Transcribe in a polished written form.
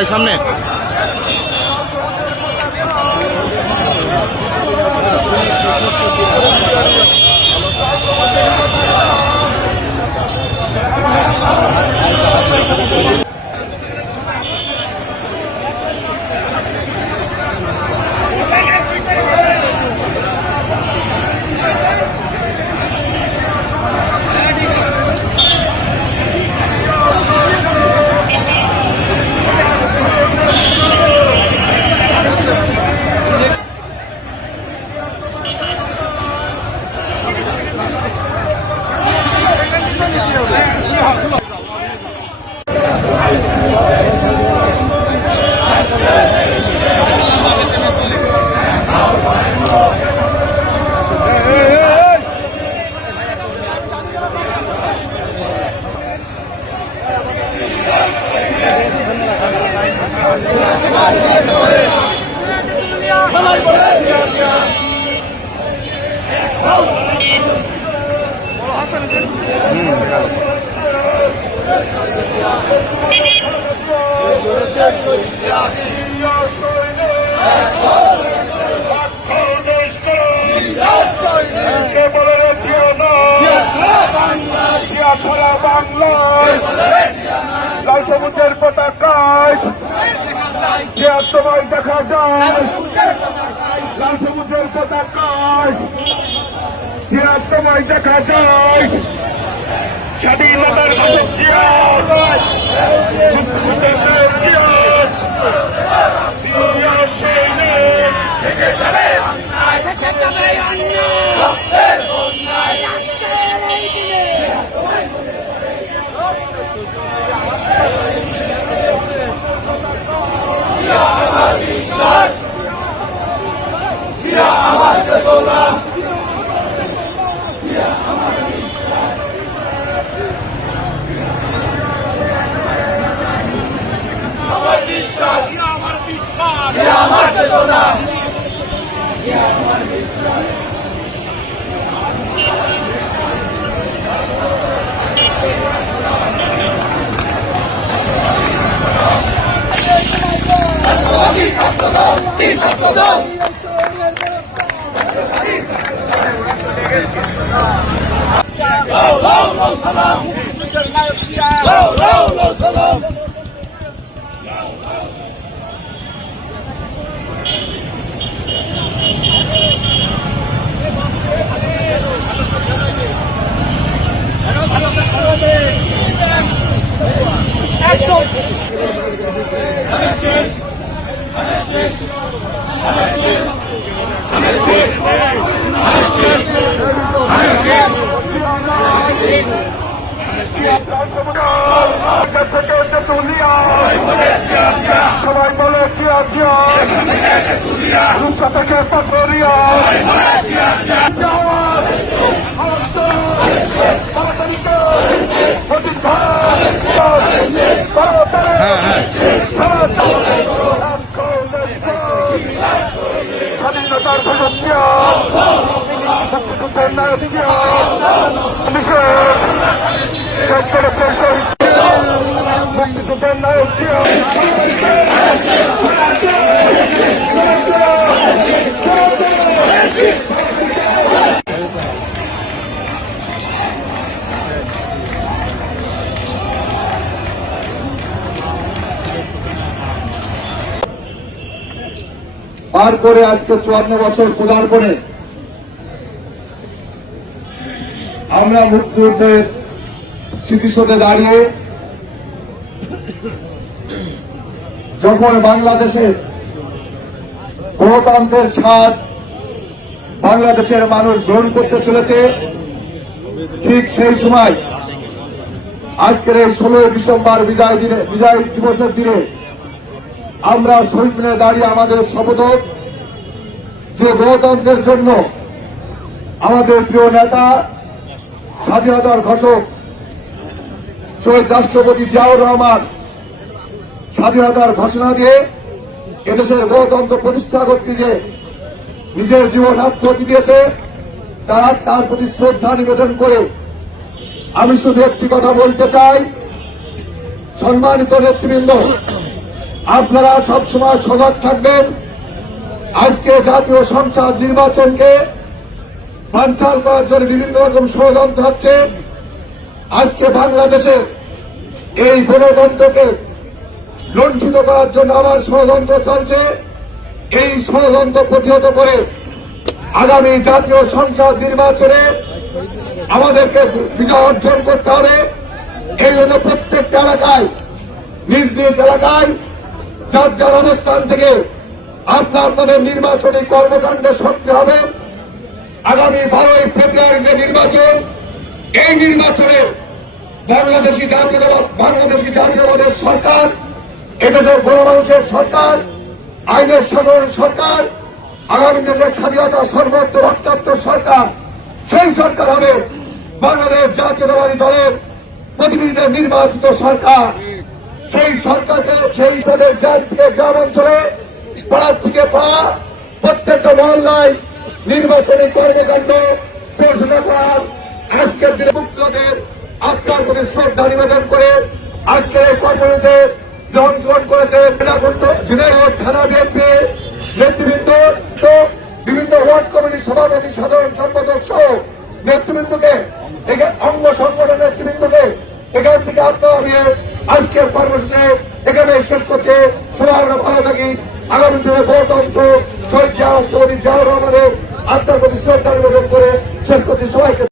ভাই সামনে। লাল সবুজের পতাকায় তোমায় দেখা যায়, লাল সবুজের পতাকায় তোমায় দেখা যায়, স্বাধীনতার ঘোষক সবাই বলে রূপসা থেকে পাথরিয়া স্বাধীনতার মুক্তিযুদ্ধের নায়ক মুক্তিযুদ্ধের নায়ক পার করে আজকে 54 বছর পদার্পণে আমরা মুক্তিযুদ্ধের স্মৃতিসৌধে দাঁড়িয়ে যখন বাংলাদেশের গণতন্ত্রের স্বাদ বাংলাদেশের মানুষ গ্রহণ করতে চলেছে, ঠিক সেই সময় আজকের এই 16 ডিসেম্বর বিজয় দিবসের দিনে আমরা শহীদ মিনারে দাঁড়িয়ে আমাদের শপথ যে গণতন্ত্রের জন্য আমাদের প্রিয় নেতা স্বাধীনতার ঘোষক শহীদ রাষ্ট্রপতি জিয়াউর রহমান স্বাধীনতার ঘোষণা দিয়ে এদেশের গণতন্ত্র প্রতিষ্ঠা করতে যে নিজের জীবন আত্মহতি দিয়েছে, তার প্রতি শ্রদ্ধা নিবেদন করে আমি শুধু একটি কথা বলতে চাই। সম্মানিত নেতৃবৃন্দ, আপনারা সবসময় সজাগ থাকবেন। আজকে জাতীয় সংসদ নির্বাচনকে বানচাল করার জন্য বিভিন্ন রকম ষড়যন্ত্র হচ্ছে। আজকে বাংলাদেশে এই গণতন্ত্রকে লুণ্ঠিত করার জন্য আমার ষড়যন্ত্র চলছে। এই ষড়যন্ত্র প্রতিহত করে আগামী জাতীয় সংসদ নির্বাচনে আমাদেরকে বিজয় অর্জন করতে হবে। এই জন্য প্রত্যেকটা এলাকায়, নিজ নিজ এলাকায় যার যার অবস্থান থেকে আপনাদের নির্বাচনী কর্মকাণ্ডে সক্রিয় হবেন। আগামী 12ই ফেব্রুয়ারি যে নির্বাচন, এই নির্বাচনে বাংলাদেশী জাতীয়তাবাদের সরকার, এদেশের গণমানুষের সরকার, আইনের শাসন সরকার, আগামী দেশের স্বাধীনতা সর্বোচ্চ রক্ষাত্ম সরকার, সেই সরকার হবে বাংলাদেশ জাতীয়তাবাদী দলের প্রতিনিধিদের নির্বাচিত সরকার। সেই সরকারকে সেই পদের গ্রাম থেকে গ্রাম অঞ্চলে, পাড়ার থেকে পাড়া, প্রত্যেকটা মহল্লায় নির্বাচনী কর্মকাণ্ড ঘোষণা করার আজকের দিনে মুক্তিযোদ্ধাদের আত্মার প্রতি শ্রদ্ধা নিবেদন করে আজকের এই কর্মসূচিতে যে অংশগ্রহণ করেছে ঝিনাইদহ থানা বিএনপি নেতৃবৃন্দ, বিভিন্ন ওয়ার্ড কমিটির সভাপতি, সাধারণ সম্পাদক সহ নেতৃবৃন্দকে, অঙ্গ সংগঠনের নেতৃবৃন্দকে এখান থেকে আপনারা নিয়ে আজকের কর্মসূচি এখানে শেষ করছে। সবাই আমরা ভালো থাকি। আগামী দিনে গণতন্ত্র শহীদ রাষ্ট্রপতি জিয়াউর রহমানের আত্মার প্রতি শ্রদ্ধা নিবেদন করে শেষ করছি। সবাইকে